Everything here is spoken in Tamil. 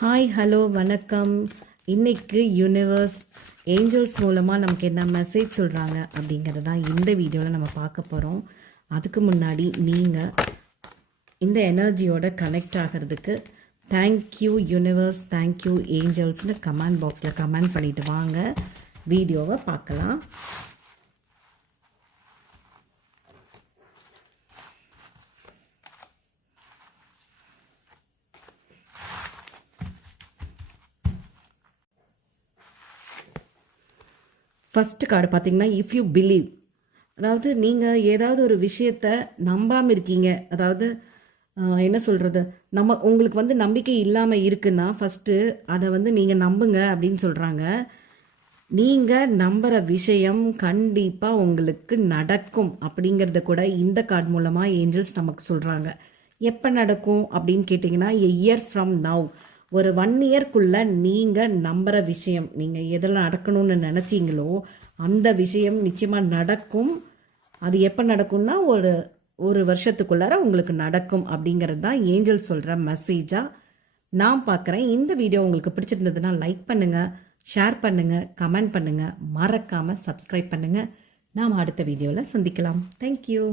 ஹாய் ஹலோ வணக்கம். இன்னைக்கு யூனிவர்ஸ் ஏஞ்சல்ஸ் மூலமாக நமக்கு என்ன மெசேஜ் சொல்கிறாங்க அப்படிங்கிறது தான் இந்த வீடியோவில் நம்ம பார்க்க போகிறோம். அதுக்கு முன்னாடி நீங்கள் இந்த எனர்ஜியோட கனெக்ட் ஆகிறதுக்கு தேங்க்யூ யூனிவர்ஸ், தேங்க்யூ ஏஞ்சல்ஸ்னு கமெண்ட் பாக்ஸில் கமெண்ட் பண்ணிவிட்டு வாங்க, வீடியோவை பார்க்கலாம். ஃபஸ்ட்டு கார்டு பார்த்தீங்கன்னா, இஃப் யூ பிலீவ், அதாவது நீங்கள் ஏதாவது ஒரு விஷயத்தை நம்பாமல் இருக்கீங்க, அதாவது என்ன சொல்கிறது, உங்களுக்கு வந்து நம்பிக்கை இல்லாமல் இருக்குன்னா ஃபஸ்ட்டு அதை நீங்கள் நம்புங்க அப்படின்னு சொல்கிறாங்க. நீங்கள் நம்புகிற விஷயம் கண்டிப்பாக உங்களுக்கு நடக்கும் அப்படிங்கிறத கூட இந்த கார்டு மூலமாக ஏஞ்சல்ஸ் நமக்கு சொல்கிறாங்க. எப்போ நடக்கும் அப்படின்னு கேட்டிங்கன்னா, எ இயர் ஃப்ரம் நவ், ஒரு 1 இயர்க்குள்ளே நீங்கள் நம்புகிற விஷயம், நீங்கள் எதெல்லாம் நடக்கணும்னு நினச்சிங்களோ அந்த விஷயம் நிச்சயமாக நடக்கும். அது எப்போ நடக்கும்னா ஒரு வருஷத்துக்குள்ளார உங்களுக்கு நடக்கும் அப்படிங்கிறது தான் ஏஞ்சல் சொல்கிற மெசேஜாக நான் பார்க்குறேன். இந்த வீடியோ உங்களுக்கு பிடிச்சிருந்ததுன்னா லைக் பண்ணுங்கள், ஷேர் பண்ணுங்கள், கமெண்ட் பண்ணுங்கள், மறக்காமல் சப்ஸ்கிரைப் பண்ணுங்கள். நாம் அடுத்த வீடியோவில் சந்திக்கலாம். தேங்க்யூ.